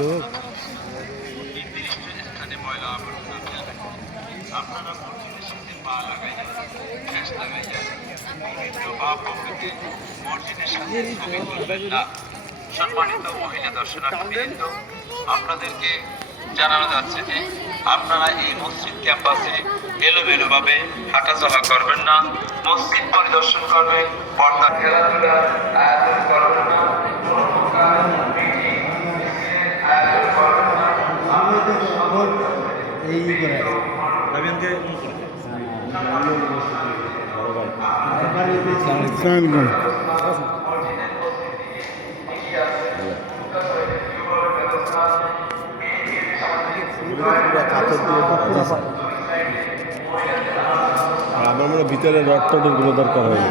লোক সম্মানিত মহিলা দর্শনার্থীবৃন্দ, আপনাদেরকে জানানো যাচ্ছে যে আপনারা এই মসজিদ ক্যাম্পাসে এলোমেলো ভাবে হাঁটাচলা করবেন না, মসজিদ পরিদর্শন করবেন, পর্দা খেলাধুলার আয়োজন করবেন না, আমার মনে ভিতরে রড দরকার হয়।